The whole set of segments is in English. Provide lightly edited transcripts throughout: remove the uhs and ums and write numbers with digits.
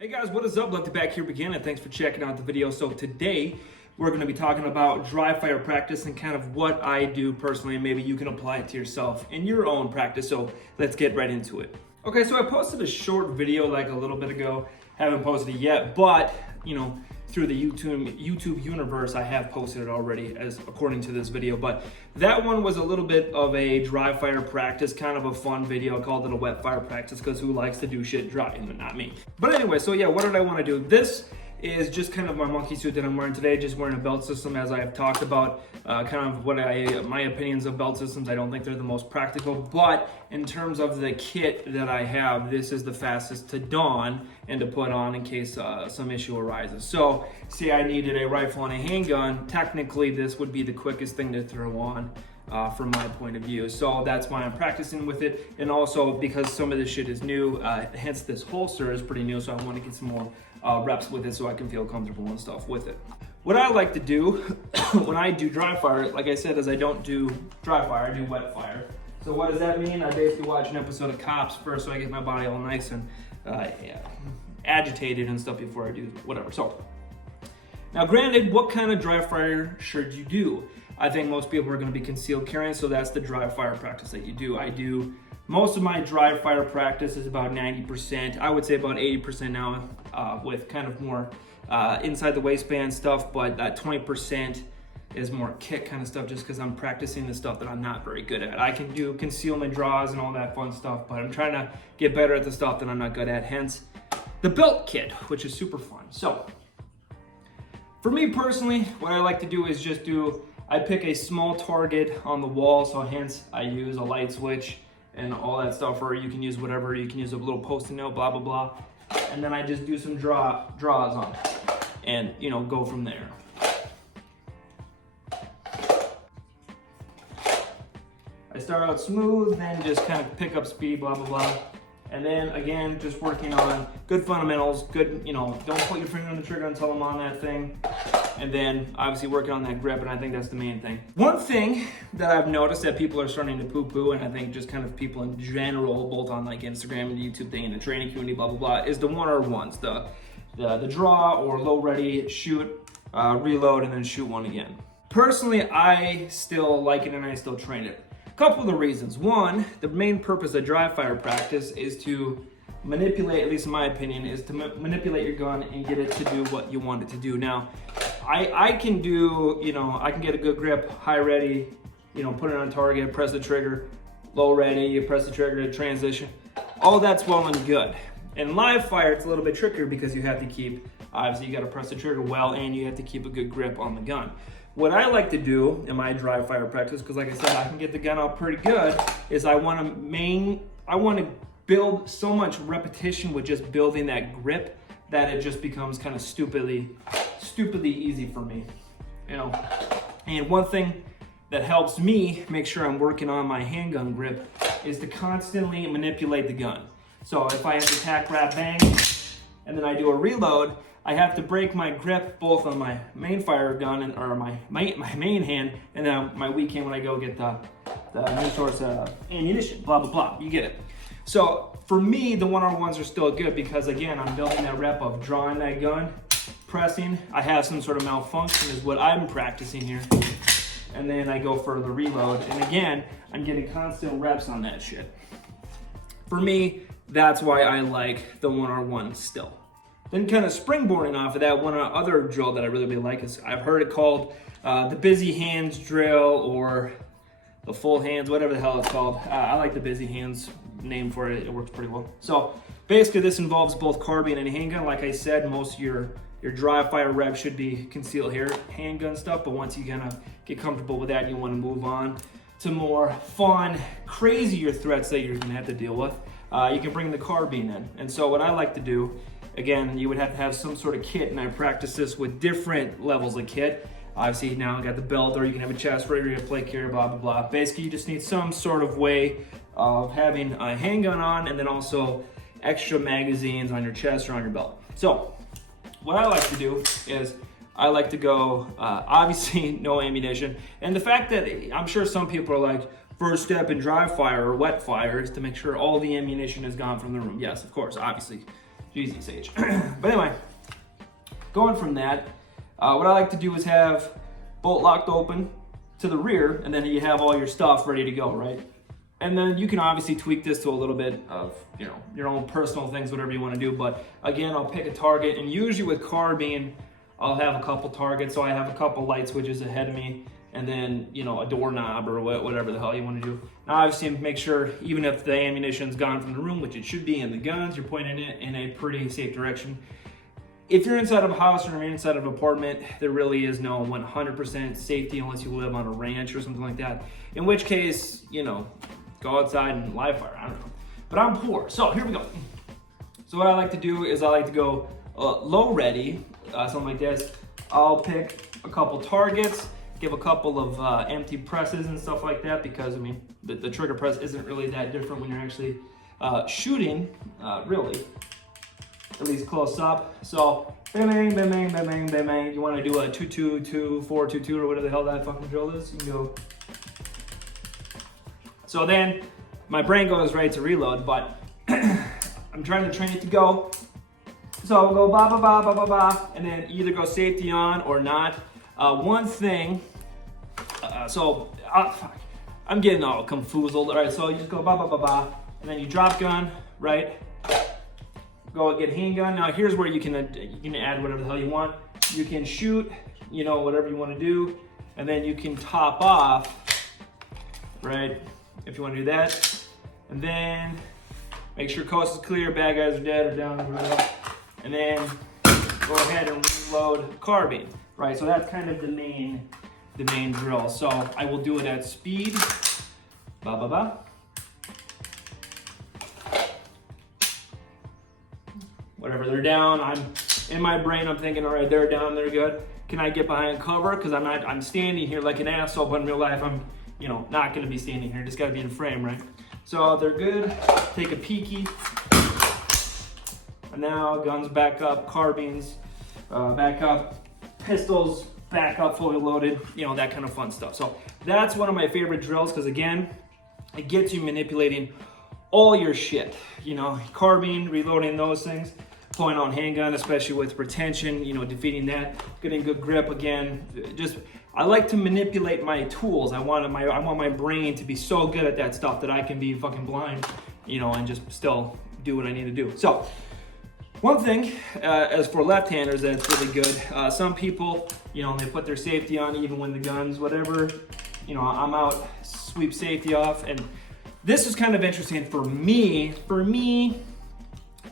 Hey guys, what is up? Lefty back here again, and thanks for checking out the video. So today we're going to be talking about dry fire practice and kind of what I do personally, and maybe you can apply it to yourself in your own practice. So let's get right into it. Okay, so I posted a short video like a little bit ago. Haven't posted it yet, but through the YouTube universe, I have posted it already as according to this video. But that one was a little bit of a dry fire practice, kind of a fun video. I called it a wet fire practice because who likes to do shit dry? Not me. But anyway, so yeah, what did I want to do? This is just kind of my monkey suit that I'm wearing today, just wearing a belt system, as I've talked about kind of my opinions of belt systems. I don't think they're the most practical, but in terms of the kit that I have, this is the fastest to don and to put on in case some issue arises. So say I needed a rifle and a handgun, technically this would be the quickest thing to throw on from my point of view. So that's why I'm practicing with it, and also because some of this shit is new, hence this holster is pretty new, so I want to get some more reps with it so I can feel comfortable and stuff with it. What I like to do when I do dry fire, like I said, is I don't do dry fire, I do wet fire. So what does that mean? I basically watch an episode of Cops first so I get my body all nice and agitated and stuff before I do whatever. So now granted, what kind of dry fire should you do? I think most people are going to be concealed carrying, so that's the dry fire practice that you do. I do most of my dry fire practice is about 90%. I would say about 80% now with kind of more inside the waistband stuff, but that 20% is more kick kind of stuff just because I'm practicing the stuff that I'm not very good at. I can do concealment draws and all that fun stuff, but I'm trying to get better at the stuff that I'm not good at, hence the belt kit, which is super fun. So for me personally, what I like to do is just I pick a small target on the wall, so hence I use a light switch and all that stuff, or you can use whatever, you can use a little post-it note, blah, blah, blah. And then I just do some draws on it and, go from there. I start out smooth, then just kind of pick up speed, blah, blah, blah. And then again, just working on good fundamentals, good, don't put your finger on the trigger until I'm on that thing. And then obviously working on that grip, and I think that's the main thing. One thing that I've noticed that people are starting to poo-poo, and I think just kind of people in general, both on like Instagram and the YouTube thing and the training community, blah, blah, blah, is the one-on-ones, the draw or low ready, shoot, reload, and then shoot one again. Personally, I still like it and I still train it. A couple of the reasons. One, the main purpose of dry fire practice is to manipulate, at least in my opinion, is to manipulate your gun and get it to do what you want it to do. Now, I can do, I can get a good grip, high ready, put it on target, press the trigger, low ready, you press the trigger to transition. All that's well and good. In live fire, it's a little bit trickier because you have to keep, obviously you got to press the trigger well, and you have to keep a good grip on the gun. What I like to do in my dry fire practice, because like I said, I can get the gun out pretty good, is I want to build so much repetition with just building that grip that it just becomes kind of stupidly easy for me, And one thing that helps me make sure I'm working on my handgun grip is to constantly manipulate the gun. So if I have to tack, wrap, bang, and then I do a reload, I have to break my grip both on my main fire gun or my main hand, and then my weak hand when I go get the new source ammunition, blah, blah, blah. You get it. So for me, the one-on-ones are still good because, again, I'm building that rep of drawing that gun, pressing. I have some sort of malfunction is what I'm practicing here. And then I go for the reload. And again, I'm getting constant reps on that shit. For me, that's why I like the one-on-one still. Then kind of springboarding off of that, one other drill that I really like is, I've heard it called the busy hands drill or the full hands, whatever the hell it's called. I like the busy hands name for it. It works pretty well. So basically this involves both carbine and handgun. Like I said, most of your dry fire reps should be concealed here, handgun stuff, but once you kind of get comfortable with that, you want to move on to more fun, crazier threats that you're gonna have to deal with. You can bring the carbine in. And so what I like to do, again, you would have to have some sort of kit, and I practice this with different levels of kit. Obviously now I got the belt, or you can have a chest raider, you have a plate carrier, blah, blah, blah. Basically you just need some sort of way of having a handgun on, and then also extra magazines on your chest or on your belt. So what I like to do is I like to go, obviously no ammunition. And the fact that I'm sure some people are like, first step in dry fire or wet fire is to make sure all the ammunition is gone from the room. Yes, of course, obviously. Jeezy Sage. But anyway, going from that, what I like to do is have bolt locked open to the rear, and then you have all your stuff ready to go, right? And then you can obviously tweak this to a little bit of, you know, your own personal things, whatever you want to do. But again, I'll pick a target, and usually with carbine, I'll have a couple targets. So I have a couple light switches ahead of me, and then, you know, a doorknob or whatever the hell you want to do. Now, obviously, make sure, even if the ammunition's gone from the room, which it should be in the guns, you're pointing it in a pretty safe direction. If you're inside of a house or you're inside of an apartment, there really is no 100% safety unless you live on a ranch or something like that. In which case, you know, go outside and live fire, I don't know. But I'm poor, so here we go. So what I like to do is I like to go low ready, something like this. I'll pick a couple targets, give a couple of empty presses and stuff like that, because I mean, the trigger press isn't really that different when you're actually shooting, really, at least close up. So bang, bang, bang, bang, bang, bang, bang, bang. You want to do a 2-2-2, 4-2-2, or whatever the hell that fucking drill is. You can go. So then my brain goes right to reload, but I'm trying to train it to go. So I'll go ba ba ba ba ba ba, and then either go safety on or not. One thing, fuck, I'm getting all confoozled. All right, so you just go ba ba ba ba, and then you drop gun, right? Go get handgun. Now here's where you can add whatever the hell you want. You can shoot, you know, whatever you want to do, and then you can top off, right? If you want to do that, and then make sure coast is clear, bad guys are dead or down, and then go ahead and reload carbine, right? So that's kind of the main drill. So I will do it at speed, ba ba ba. Whatever, they're down. I'm in my brain, I'm thinking, all right, they're down, they're good. Can I get behind cover? Because I'm standing here like an asshole, but in real life, I'm, you know, not gonna be standing here, just gotta be in frame, right? So they're good, take a peeky. And now guns back up, carbines back up, pistols back up, fully loaded, you know, that kind of fun stuff. So that's one of my favorite drills, because again, it gets you manipulating all your shit, you know, carbine, reloading those things, pulling on handgun, especially with retention, you know, defeating that, getting good grip again. Just, I like to manipulate my tools. I want my brain to be so good at that stuff that I can be fucking blind, you know, and just still do what I need to do. So one thing, as for left-handers, that's really good. Some people, you know, they put their safety on even when the guns, whatever, you know, I'm out, sweep safety off. And this is kind of interesting for me. For me,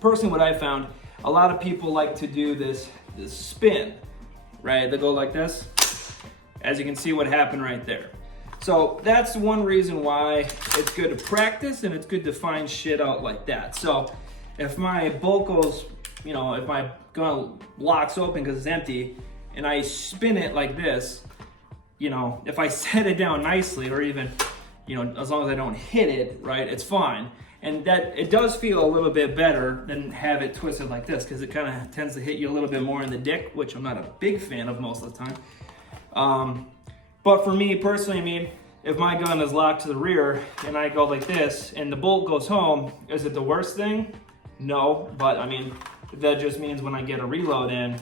personally, what I found, a lot of people like to do this spin, right? They go like this. As you can see what happened right there. So that's one reason why it's good to practice, and it's good to find shit out like that. So if my bolt goes, you know, if my gun locks open because it's empty, and I spin it like this, you know, if I set it down nicely, or even, you know, as long as I don't hit it, right, it's fine. And that, it does feel a little bit better than have it twisted like this, because it kind of tends to hit you a little bit more in the dick, which I'm not a big fan of most of the time. But for me personally, I mean, if my gun is locked to the rear and I go like this and the bolt goes home, is it the worst thing? No, but I mean, that just means when I get a reload in,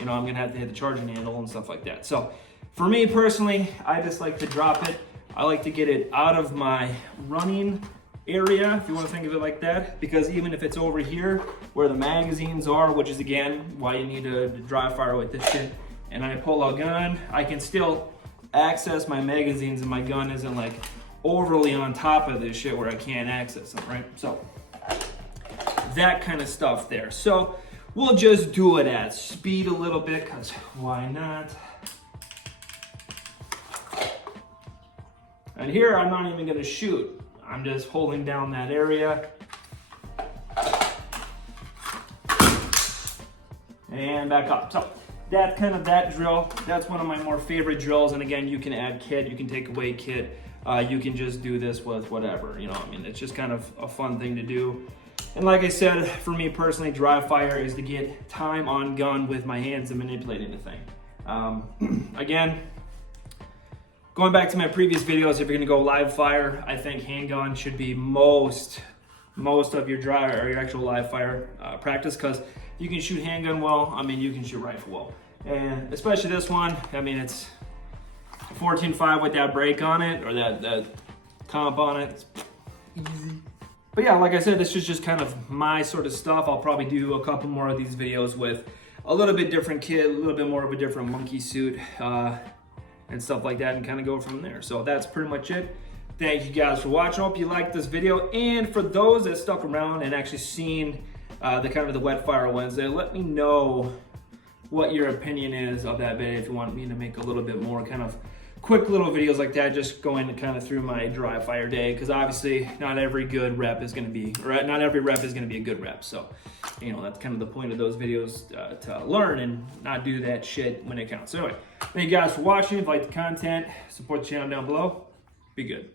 you know, I'm gonna have to hit the charging handle and stuff like that. So for me personally, I just like to drop it. I like to get it out of my running area, if you want to think of it like that, because even if it's over here where the magazines are, which is again why you need to dry fire with this shit, and I pull a gun, I can still access my magazines, and my gun isn't like overly on top of this shit where I can't access them, right? So that kind of stuff there. So we'll just do it at speed a little bit, because why not? And here I'm not even gonna shoot. I'm just holding down that area. And back up. So that's kind of that drill. That's one of my more favorite drills. And again, you can add kit, you can take away kit. You can just do this with whatever, you know, I mean, it's just kind of a fun thing to do. And like I said, for me personally, dry fire is to get time on gun with my hands and manipulating the thing. Again, going back to my previous videos, if you're gonna go live fire, I think handgun should be most most of your dry or your actual live fire practice, because you can shoot handgun well, I mean, you can shoot rifle well. And especially this one, I mean, it's 14.5 with that brake on it, or that comp on it. It's easy. But yeah, like I said, this is just kind of my sort of stuff. I'll probably do a couple more of these videos with a little bit different kit, a little bit more of a different monkey suit, and stuff like that, and kind of go from there. So that's pretty much it. Thank you guys for watching. Hope you liked this video. And for those that stuck around and actually seen the kind of the Wet Fire Wednesday, let me know what your opinion is of that video. If you want me to make a little bit more kind of quick little videos like that, just going kind of through my dry fire day, because obviously not every good rep is going to be, or not every rep is going to be a good rep. So, you know, that's kind of the point of those videos, to learn and not do that shit when it counts. So anyway, thank you guys for watching. If you like the content, support the channel down below. Be good.